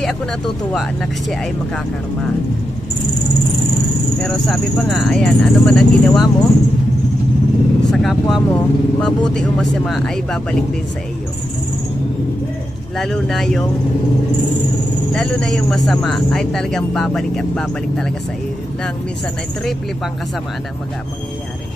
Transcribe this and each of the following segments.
hindi ako natutuwa na siya ay makakarma. Pero sabi pa nga, ayan, ano man ang ginawa mo sa kapwa mo, mabuti o masama ay babalik din sa iyo. Lalo na yung masama ay talagang babalik at babalik talaga sa iyo. Nang minsan ay triple pang kasamaan ang mangyayari.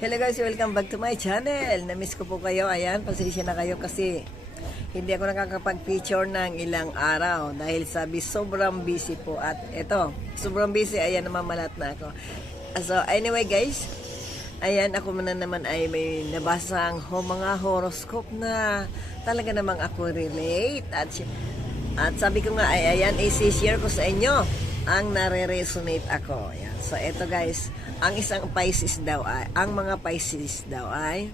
Hello guys, welcome back to my channel. Na-miss ko po kayo. Ayan, pasensya na kayo kasi hindi ako nakakapag-feature ng ilang araw dahil sabi sobrang busy po. At eto, sobrang busy. Ayan, namamalat na ako. So anyway guys, ayan, ako man naman ay may nabasang mga horoscope na talaga namang ako relate. At sabi ko nga, ay ayan, isi-share ko sa inyo ang nare-resonate ako. Ayan. So eto guys, ang isang Pisces daw ay, ang mga Pisces daw ay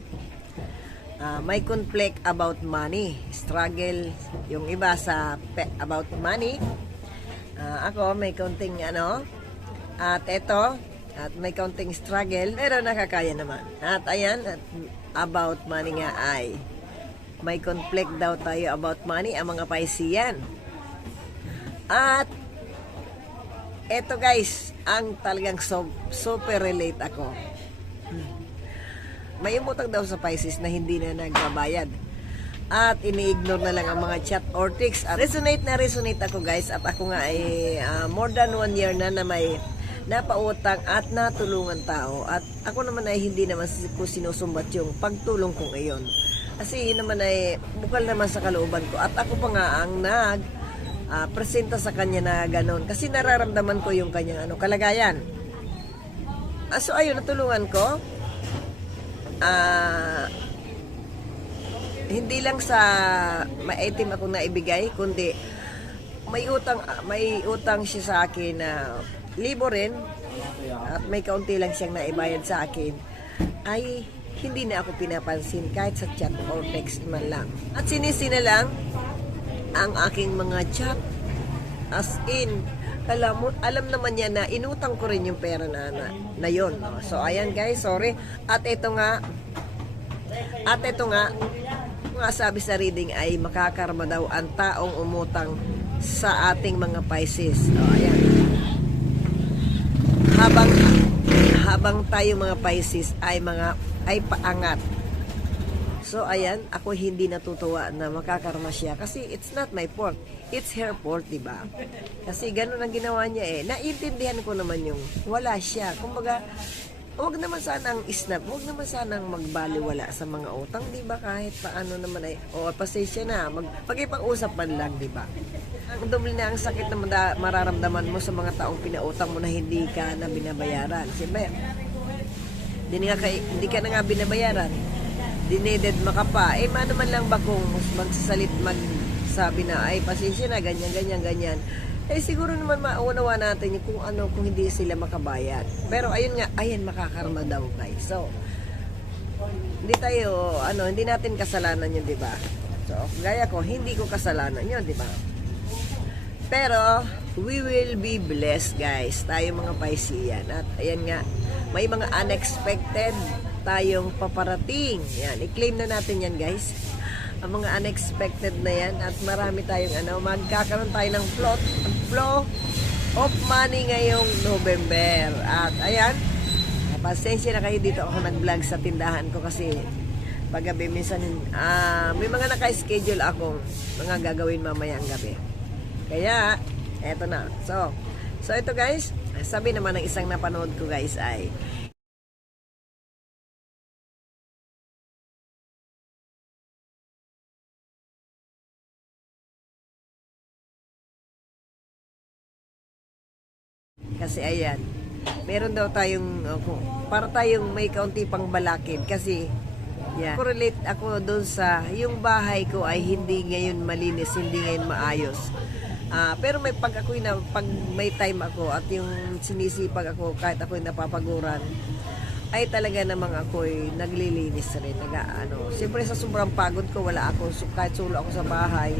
may conflict about money, struggle yung iba sa about money. Ako may counting at eto, at may counting struggle pero nakakaya naman. At ayan, at about money nga ay may conflict daw tayo about money, ang mga Piscean. At eto guys, ang talagang super relate ako. May umutang daw sa Pisces na hindi na nagbabayad. At ini-ignore na lang ang mga chat or text. Resonate ako guys. At ako nga ay more than 1 year na may napautang at natulungan tao. At ako naman ay hindi naman ko sinusumbat yung pagtulong ko ngayon. Kasi yun naman ay bukal naman sa kalooban ko. At ako pa nga ang presenta sa kanya na gano'n. Kasi nararamdaman ko yung kanyang kalagayan. So ayun, natulungan ko. Hindi lang sa may item ako na ibigay, kundi may utang siya sa akin na libo rin. At may kaunti lang siyang naibayad sa akin. Ay hindi na ako pinapansin kahit sa chat or text man lang. At sinisina lang ang aking mga chat, as in alam naman niya na inutang ko rin yung pera na yon. So ayan guys, sorry. At ito nga sabi sa reading ay makakarma daw ang taong umutang sa ating mga Pisces. So ayan, habang tayo mga Pisces ay paangat. So ayan, ako hindi natutuwa na makakarma siya kasi it's not my fault. It's her fault, diba? Kasi ganun ang ginawa niya eh. Naiintindihan ko naman yung wala siya. Kumbaga, huwag naman sanang isnap, huwag naman sanang magbaliwala sa mga utang, diba? Kahit paano naman ay, pasensya na, pag-ipang-usap man lang, diba? Ang dumi na ang sakit na mararamdaman mo sa mga taong pinautang mo na hindi ka na binabayaran. Siyempre, hindi ka na nga binabayaran. Dineded makapa. Mano man lang ba kung magsabi na, ay, pasensya na, ganyan. Siguro naman maunawa natin yung kung hindi sila makabayad. Pero ayun nga, ayan, makakarma daw guys. So, hindi natin kasalanan yun, diba? So, gaya ko, hindi ko kasalanan yun, diba? Pero, we will be blessed guys. Tayo mga Piscean. At ayan nga, may mga unexpected tayong paparating. Yan, i-claim na natin yan guys. Ang mga unexpected na yan at marami tayong magkakaroon tayo ng flow of money ngayong November. At ayan, pasensya na kayo, dito ako nag-vlog sa tindahan ko kasi paggabi minsan may mga naka-schedule akong mga gagawin mamayang gabi. Kaya, eto na. So ito guys, sabi naman ng isang napanood ko guys ay kasi ayan, meron daw tayong para tayong may kaunti pang balakid kasi yan. Correlate ako doon sa yung bahay ko ay hindi ngayon malinis, hindi ngayon maayos. Pero pag may time ako at yung sinisipag ako kahit ako'y napapaguran, ay talaga namang ako'y naglilinis rin. Siyempre sa sobrang pagod ko, wala ako, kahit solo ako sa bahay,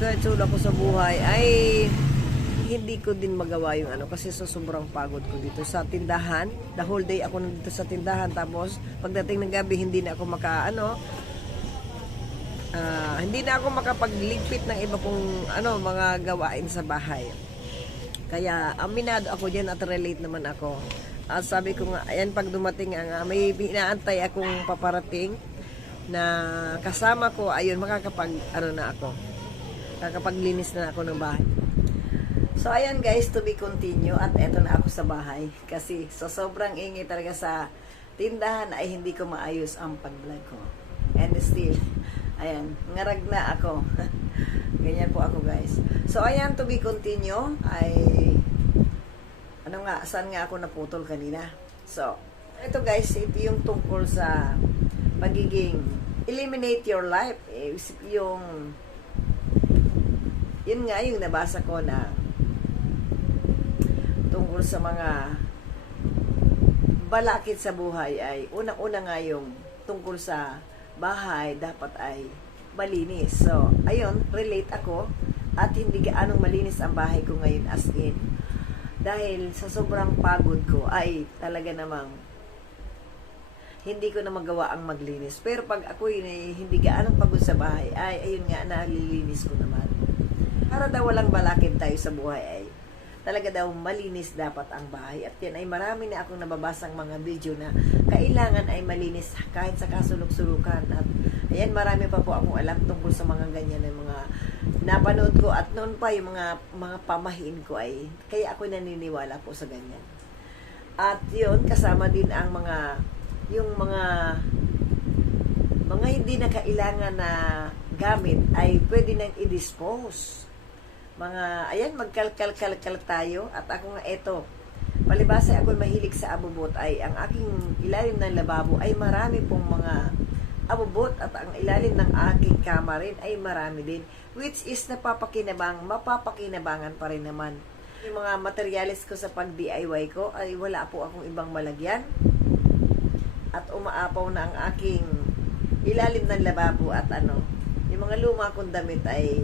kahit sulak ko sa buhay ay hindi ko din magawa yung ano kasi so sobrang pagod ko dito sa tindahan. The whole day ako nandito sa tindahan, tapos pagdating ng gabi hindi na ako hindi na ako makapagligpit ng iba kong mga gawain sa bahay. Kaya aminado ako diyan at relate naman ako. At sabi ko nga, ayan, pag dumating nga, may inaantay akong paparating na kasama ko, ayun, kakapaglinis na ako ng bahay. So, ayan guys, to be continue. At eto na ako sa bahay. Kasi so sobrang ingay talaga sa tindahan ay hindi ko maayos ang pag-vlog ko. And still, ayan, ngarag na ako. Ganyan po ako guys. So, ayan, to be continue ay saan nga ako naputol kanina. So, ito guys, ito yung tungkol sa pagiging eliminate your life. Yun nga yung nabasa ko na tungkol sa mga balakid sa buhay ay unang-una nga yung tungkol sa bahay dapat ay malinis. So, ayun, relate ako at hindi gaanong malinis ang bahay ko ngayon as in. Dahil sa sobrang pagod ko ay talaga namang hindi ko na magawa ang maglinis. Pero pag ako hindi gaanong pagod sa bahay ay ayun nga, nalilinis ko naman. Para daw walang balakid tayo sa buhay ay talaga daw malinis dapat ang bahay. At yan ay marami na akong nababasang mga video na kailangan ay malinis kahit sa kasulok-sulukan. At ayan, marami pa po akong alam tungkol sa mga ganyan ng mga napanood ko. At noon pa yung mga pamahiin ko ay kaya ako naniniwala po sa ganyan. At yun, kasama din ang mga hindi na kailangan na gamit ay pwede nang i-dispose. Ayan, magkalkal-kalkal tayo. At ako nga eto, palibasa ako mahilig sa abubot ay ang aking ilalim ng lababo ay marami pong mga abubot at ang ilalim ng aking kama rin ay marami din, which is mapapakinabangan pa rin naman. Yung mga materials ko sa pag-DIY ko ay wala po akong ibang malagyan at umaapaw na ang aking ilalim ng lababo at yung mga luma kong damit ay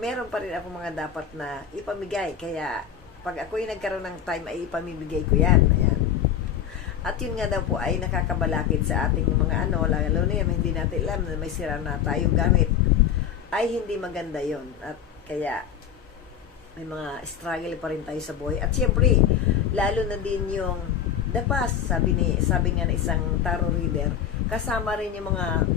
meron pa rin ako mga dapat na ipamigay. Kaya pag ako yung nagkaroon ng time ay ipamimigay ko yan. Ayan. At yun nga daw po ay nakakabalakid sa ating mga lalo na yan, hindi natin alam na may sira na tayong gamit, ay hindi maganda yon. At kaya may mga struggle pa rin tayo sa buhay. At siyempre, lalo na din yung the past, sabi nga na isang tarot reader, kasama rin yung mga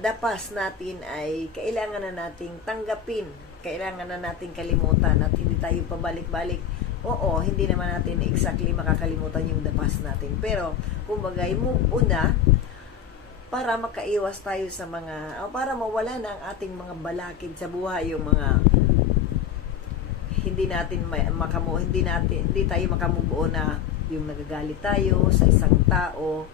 dapas natin ay kailangan na nating tanggapin, kailangan na nating kalimutan at hindi tayo pabalik-balik. Oo, hindi naman natin exactly makakalimutan yung dapas natin. Pero, kumbaga, una, para makaiwas tayo sa para mawala na ang ating mga balakid sa buhay, yung mga hindi tayo makamubuo na yung nagagalit tayo sa isang tao,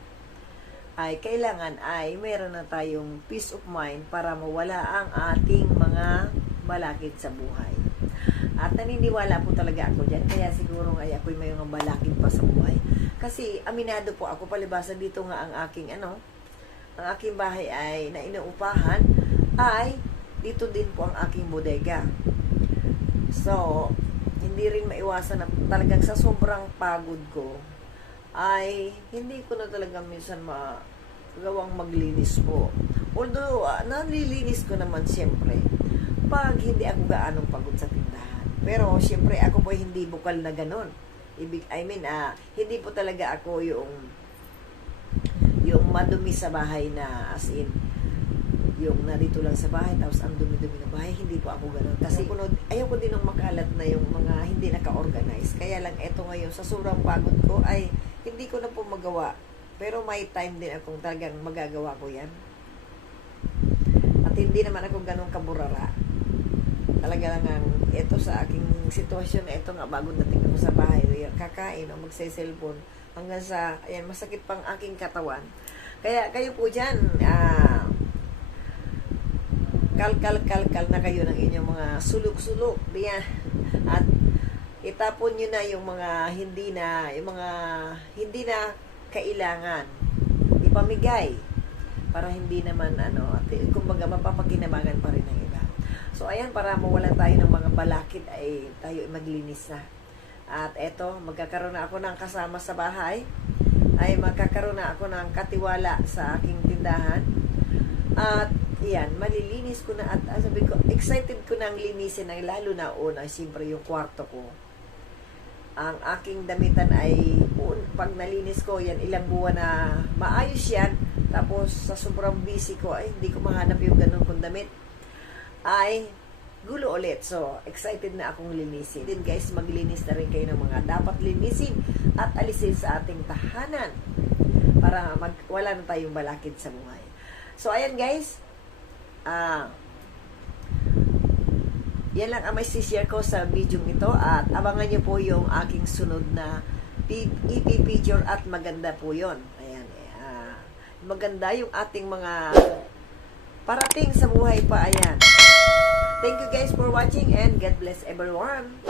ay kailangan ay meron na tayong peace of mind para mawala ang ating mga balakid sa buhay. At naniniwala po talaga ako dyan, kaya siguro ay ako'y may mga balakid pa sa buhay. Kasi aminado po ako, palibasa dito nga ang aking bahay ay na inuupahan, ay dito din po ang aking bodega. So, hindi rin maiwasan na talagang sa sobrang pagod ko ay hindi ko na talaga minsan magawang maglinis po. Although, nalilinis ko naman siyempre pag hindi ako gaanong pagod sa tindahan. Pero siyempre ako po hindi bukal na ganon. Hindi po talaga ako yung madumi sa bahay na as in yung narito lang sa bahay tapos ang dumi-dumi na bahay, hindi po ako ganon. Kasi ayaw ko din ng makalat na yung mga hindi naka-organize. Kaya lang eto ngayon sa sobrang pagod ko ay hindi ko na po magawa. Pero may time din akong talagang magagawa ko yan. At hindi naman ako ganun kaburara. Talaga lang ito sa aking sitwasyon na ito nga bago dating ako sa bahay, kakain o magse-cellphone hanggang sa, ayan, masakit pang aking katawan. Kaya kayo po dyan, kal na kayo ng inyong mga sulok-sulok diyan. At itapon nyo na yung mga hindi na kailangan ipamigay. para hindi naman kumbaga mapapakinabangan pa rin ng iba. So ayan, para mawalan tayo ng mga balakid ay tayo maglinis na. At eto, magkakaroon na ako ng kasama sa bahay, ay magkakaroon na ako ng katiwala sa aking tindahan. At yan, malilinis ko na, at sabi ko, excited ko nang linisin, ay lalo na una, siyempre yung kwarto ko. Ang aking damitan ay, pag nalinis ko yan, ilang buwan na maayos yan, tapos sa sobrang busy ko, ay hindi ko mahanap yung ganun kong damit, ay gulo ulit. So, excited na akong linisin. Din guys, maglinis na rin kayo ng mga dapat linisin at alisin sa ating tahanan para wala na tayong balakid sa buhay. So, ayan guys, yan lang ang may share ko sa video ito, at abangan nyo po yung aking sunod na EP picture, at maganda po yon. Ayan, maganda yung ating mga parating sa buhay pa. Ayan. Thank you guys for watching, and God bless everyone.